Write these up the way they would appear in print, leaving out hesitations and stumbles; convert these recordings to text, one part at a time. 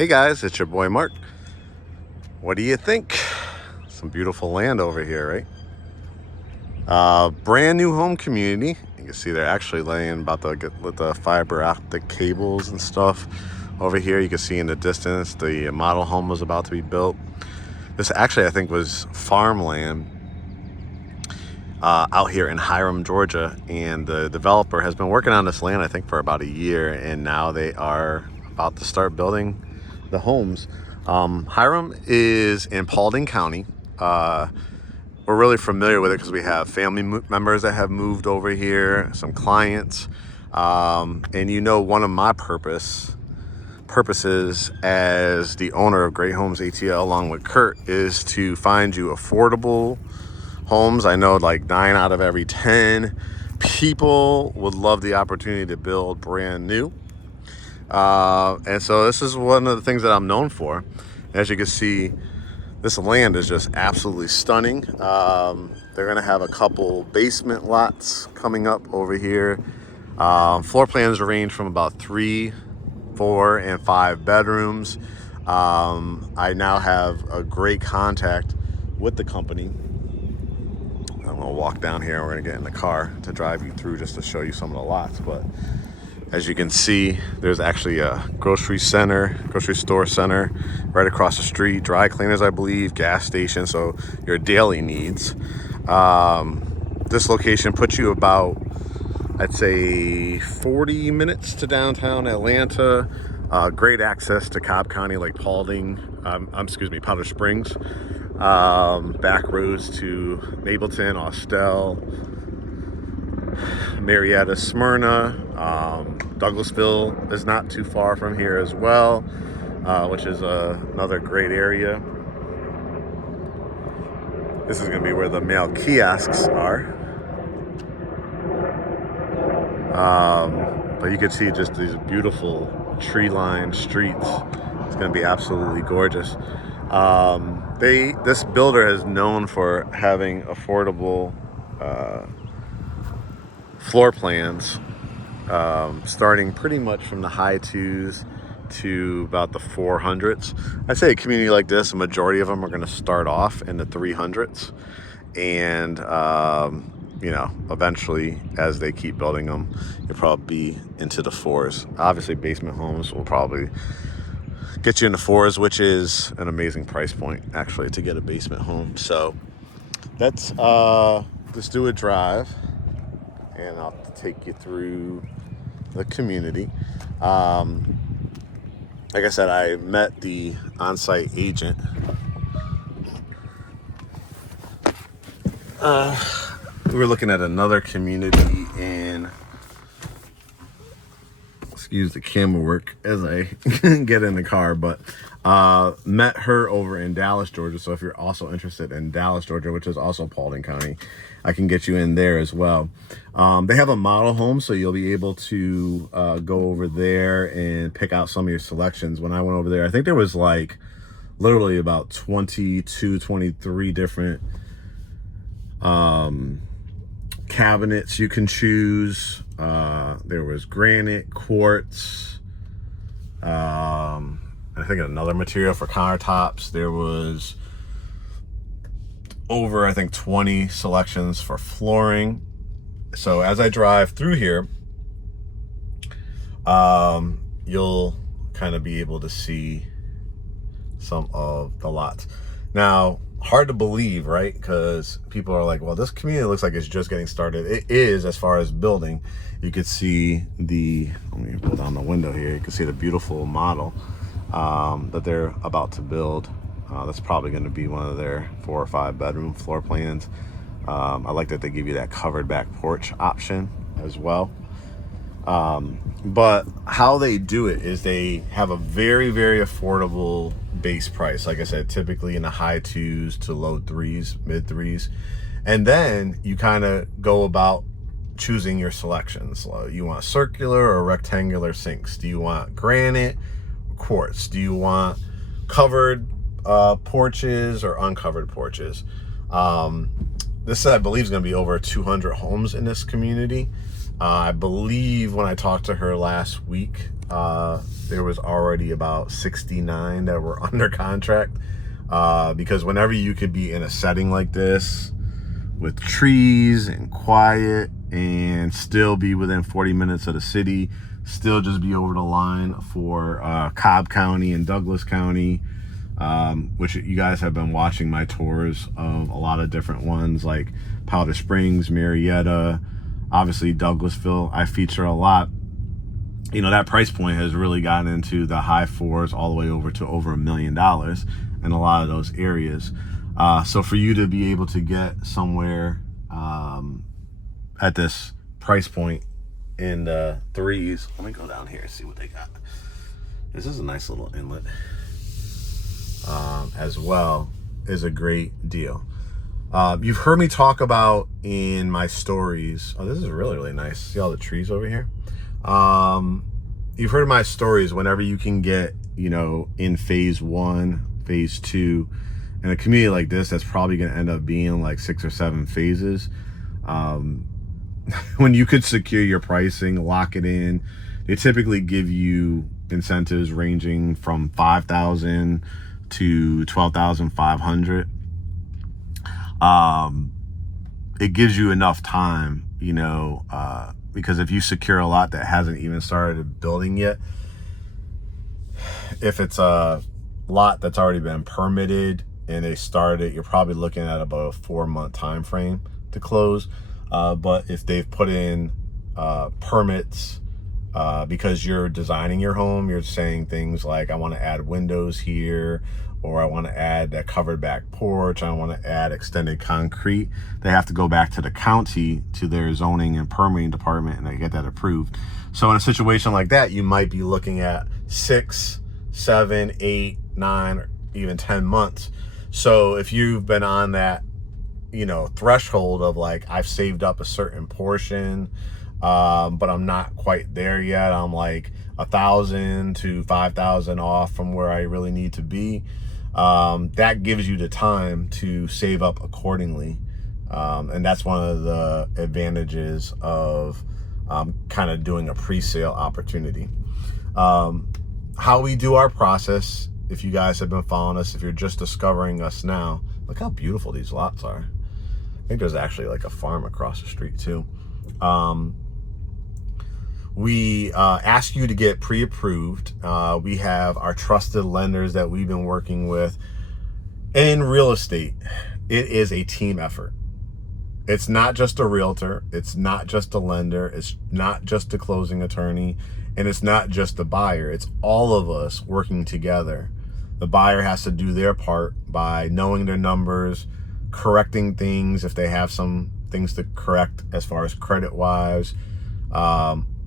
Hey guys, it's your boy Mark. What do you think? Some beautiful land over here, right? Brand new home community. You can see they're actually laying about to get with the fiber optic cables and stuff. Over here, you can see in the distance the model home was about to be built. This actually, I think, was farmland out here in Hiram, Georgia, and the developer has been working on this land, I think, for about a year, and now they are about to start building the homes. Hiram is in Paulding County. We're really familiar with it because we have family members that have moved over here, some clients, and one of my purposes as the owner of Great Homes ATL along with Curt is to find you affordable homes. I know like 9 out of every 10 people would love the opportunity to build brand new. And so this is one of the things that I'm known for. As you can see, this land is just absolutely stunning. They're going to have a couple basement lots coming up over here. Floor plans range from about 3, 4, and 5 bedrooms. I now have a great contact with the company. I'm going to walk down here and we're going to get in the car to drive you through just to show you some of the lots. But as you can see, there's actually a grocery store center right across the street, dry cleaners, I believe, gas station, so your daily needs. This location puts you about, I'd say, 40 minutes to downtown Atlanta. Great access to Cobb County, like Powder Springs. Back roads to Mableton, Austell, Marietta, Smyrna. Douglasville is not too far from here as well, which is another great area. This is going to be where the mail kiosks are. But you can see just these beautiful tree-lined streets. It's going to be absolutely gorgeous. This builder is known for having affordable floor plans, starting pretty much from the high 2s to about the 400s. I'd say a community like this, a majority of them are going to start off in the 300s, and eventually, as they keep building them, you'll probably be into the 4s. Obviously, basement homes will probably get you in the 4s, which is an amazing price point actually to get a basement home. So let's just do a drive, and I'll take you through the community. Like I said, I met the on-site agent. We were looking at another community in, excuse the camera work as I get in the car, but met her over in Dallas, Georgia. So if you're also interested in Dallas, Georgia, which is also Paulding County, I can get you in there as well. They have a model home, so you'll be able to go over there and pick out some of your selections. When I went over there, I think there was like literally about 22, 23 different cabinets you can choose. There was granite, quartz, I think another material for countertops. There was over, I think, 20 selections for flooring. So as I drive through here, you'll kind of be able to see some of the lots. Now, hard to believe, right? Because people are like, well, this community looks like it's just getting started. It is, as far as building. You could see let me pull down the window here. You can see the beautiful model that they're about to build. That's probably going to be one of their 4 or 5 bedroom floor plans. I like that they give you that covered back porch option as well. But how they do it is they have a very, very affordable base price. Like I said, typically in the high 2s to low 3s, mid 3s. And then you kind of go about choosing your selections. You want circular or rectangular sinks? Do you want granite or quartz? Do you want covered porches or uncovered porches? This, I believe, is going to be over 200 homes in this community. I believe when I talked to her last week, there was already about 69 that were under contract. Because whenever you could be in a setting like this with trees and quiet and still be within 40 minutes of the city, still just be over the line for Cobb County and Douglas County, which you guys have been watching my tours of a lot of different ones like Powder Springs, Marietta, obviously Douglasville. I feature a lot. You know, that price point has really gotten into the high fours all the way over to over $1 million in a lot of those areas. So for you to be able to get somewhere at this price point in the threes, let me go down here and see what they got. This is a nice little inlet as well, is a great deal. You've heard me talk about in my stories. Oh, this is really, really nice. See all the trees over here? You've heard my stories whenever you can get, you know, in phase 1, phase 2, in a community like this, that's probably going to end up being like 6 or 7 phases. When you could secure your pricing, lock it in, they typically give you incentives ranging from $5,000 to $12,500. It gives you enough time, you know, because if you secure a lot that hasn't even started building yet, if it's a lot that's already been permitted and they started, you're probably looking at about a 4-month time frame to close. But if they've put in permits, because you're designing your home, you're saying things like, I want to add windows here, or I want to add that covered back porch, I want to add extended concrete, they have to go back to the county, to their zoning and permitting department, and they get that approved. So in a situation like that, you might be looking at 6, 7, 8, 9, or even 10 months. So if you've been on that, you know, threshold of like, I've saved up a certain portion, but I'm not quite there yet, I'm like 1,000 to 5,000 off from where I really need to be, that gives you the time to save up accordingly. And that's one of the advantages of kind of doing a pre-sale opportunity. How we do our process, if you guys have been following us, if you're just discovering us now, look how beautiful these lots are. I think there's actually like a farm across the street too. We ask you to get pre-approved. We have our trusted lenders that we've been working with. In real estate, it is a team effort. It's not just a realtor. It's not just a lender. It's not just a closing attorney. And it's not just the buyer. It's all of us working together. The buyer has to do their part by knowing their numbers, correcting things if they have some things to correct as far as credit-wise.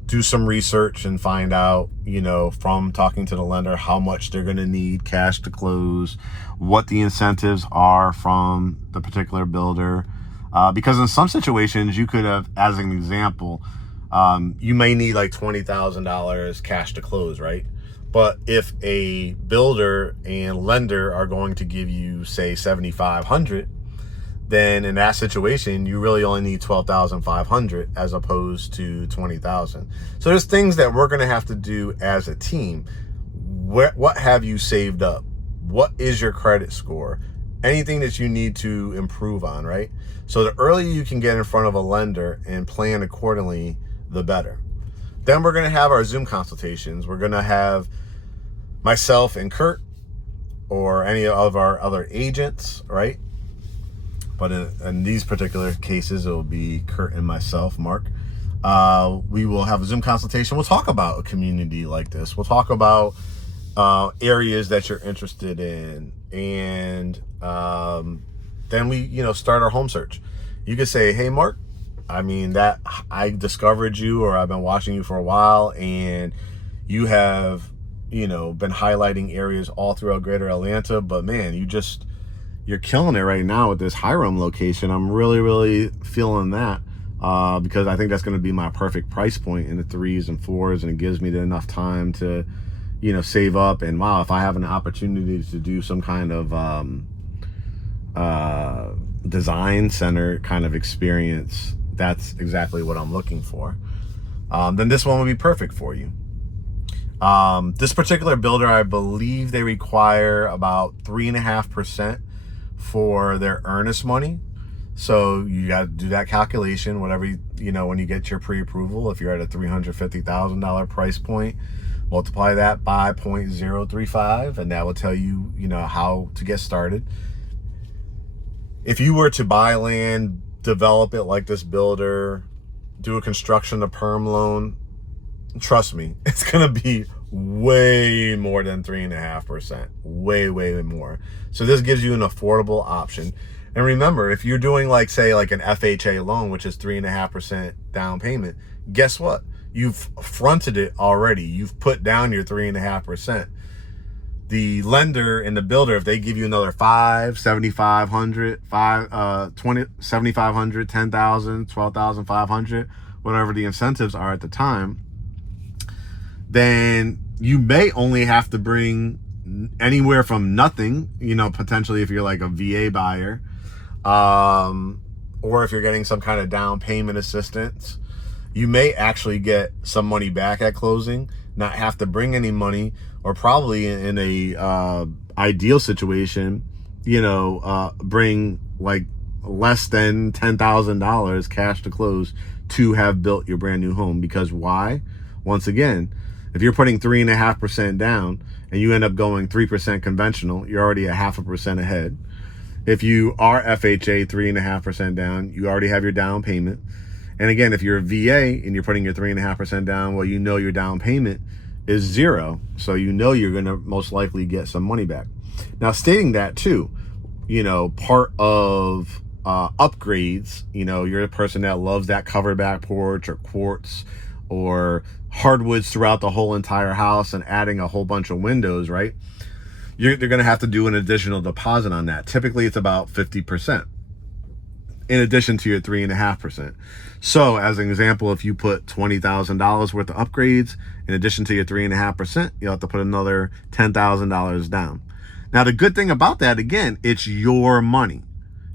Do some research and find out, you know, from talking to the lender, how much they're going to need cash to close, what the incentives are from the particular builder. Because in some situations, you could have, as an example, you may need like $20,000 cash to close, right? But if a builder and lender are going to give you, say, $7,500, then in that situation, you really only need $12,500 as opposed to $20,000. So there's things that we're going to have to do as a team. What have you saved up? What is your credit score? Anything that you need to improve on, right? So the earlier you can get in front of a lender and plan accordingly, the better. Then we're going to have our Zoom consultations. We're going to have myself and Curt, or any of our other agents, right? But in these particular cases, it will be Curt and myself, Mark. We will have a Zoom consultation. We'll talk about a community like this. We'll talk about areas that you're interested in. And then we, you know, start our home search. You could say, hey, Mark, I mean, that I discovered you, or I've been watching you for a while, and you have, you know, been highlighting areas all throughout greater Atlanta, but man, you're killing it right now with this Hiram location. I'm really, really feeling that because I think that's going to be my perfect price point in the 3s and 4s, and it gives me enough time to, you know, save up. And wow, if I have an opportunity to do some kind of design center kind of experience, that's exactly what I'm looking for. Then this one would be perfect for you. This particular builder, I believe they require about 3.5% for their earnest money. So you got to do that calculation, whatever, when you get your pre-approval, if you're at a $350,000 price point, multiply that by 0.035, and that will tell you, how to get started. If you were to buy land, develop it like this builder, do a construction to perm loan, trust me, it's going to be way more than 3.5%, way more. So this gives you an affordable option. And remember, if you're doing like an FHA loan, which is 3.5% down payment, guess what? You've fronted it already. You've put down your 3.5%. The lender and the builder, if they give you another $7,500, $7,500, $10,000, $12,500, whatever the incentives are at the time, then you may only have to bring anywhere from nothing, potentially if you're like a VA buyer, or if you're getting some kind of down payment assistance, you may actually get some money back at closing, not have to bring any money, or probably in a ideal situation, bring like less than $10,000 cash to close to have built your brand new home. Because why? Once again, if you're putting 3.5% down and you end up going 3% conventional, you're already 0.5% ahead. If you are FHA 3.5% down, you already have your down payment. And again, if you're a VA and you're putting your 3.5% down, well, your down payment is 0. So you're going to most likely get some money back. Now, stating that too, part of upgrades, you're a person that loves that covered back porch or quartz or hardwoods throughout the whole entire house and adding a whole bunch of windows, right? They're going to have to do an additional deposit on that. Typically, it's about 50% in addition to your 3.5%. So as an example, if you put $20,000 worth of upgrades, in addition to your 3.5%, you'll have to put another $10,000 down. Now, the good thing about that, again, it's your money.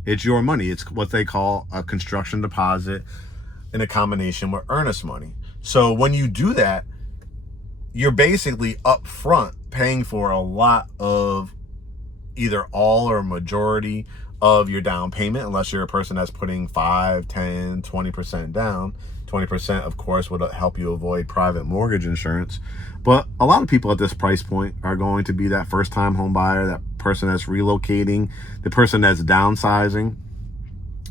It's your money. It's what they call a construction deposit in a combination with earnest money. So when you do that, you're basically upfront paying for a lot of either all or majority of your down payment, unless you're a person that's putting 5, 10, 20% down. 20%, of course, would help you avoid private mortgage insurance. But a lot of people at this price point are going to be that first-time home buyer, that person that's relocating, the person that's downsizing.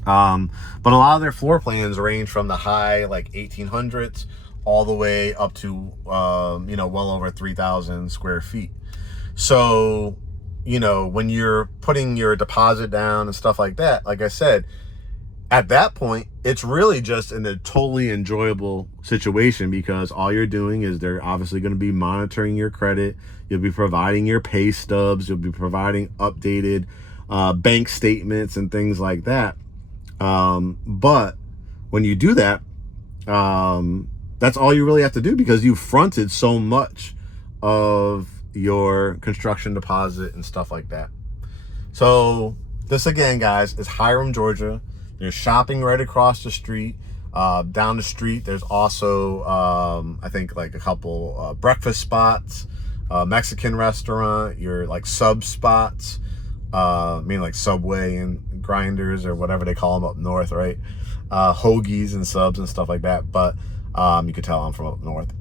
But a lot of their floor plans range from the high, like 1800s, all the way up to, well over 3,000 square feet. So, when you're putting your deposit down and stuff like that, like I said, at that point, it's really just a totally enjoyable situation, because all you're doing is they're obviously going to be monitoring your credit. You'll be providing your pay stubs. You'll be providing updated bank statements and things like that. But when you do that, that's all you really have to do, because you fronted so much of your construction deposit and stuff like that. So this, again, guys, is Hiram, Georgia. There's shopping right across the street. Down the street, there's also, I think, like a couple breakfast spots, Mexican restaurant, your like sub spots, like Subway and Grinders or whatever they call them up north, right? Hoagies and subs and stuff like that. But you could tell I'm from up north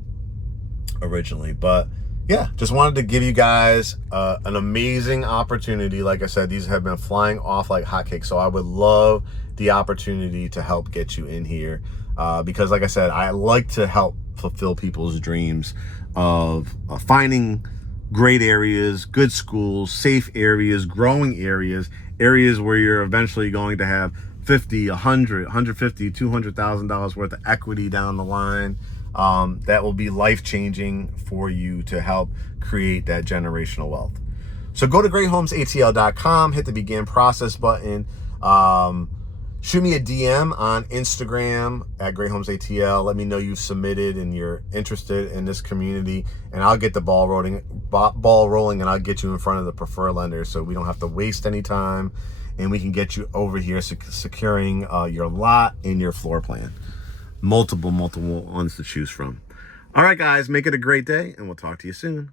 originally. But yeah, just wanted to give you guys an amazing opportunity. Like I said, these have been flying off like hotcakes. So I would love the opportunity to help get you in here, because like I said, I like to help fulfill people's dreams of finding great areas, good schools, safe areas, growing areas, areas where you're eventually going to have $50, $100, $150, $200,000 worth of equity down the line. That will be life-changing for you to help create that generational wealth. So go to GreatHomesATL.com, hit the begin process button. Shoot me a DM on Instagram at GreatHomesATL. Let me know you've submitted and you're interested in this community, and I'll get the ball rolling, and I'll get you in front of the preferred lender, so we don't have to waste any time, and we can get you over here securing your lot and your floor plan. Multiple ones to choose from. All right, guys, make it a great day, and we'll talk to you soon.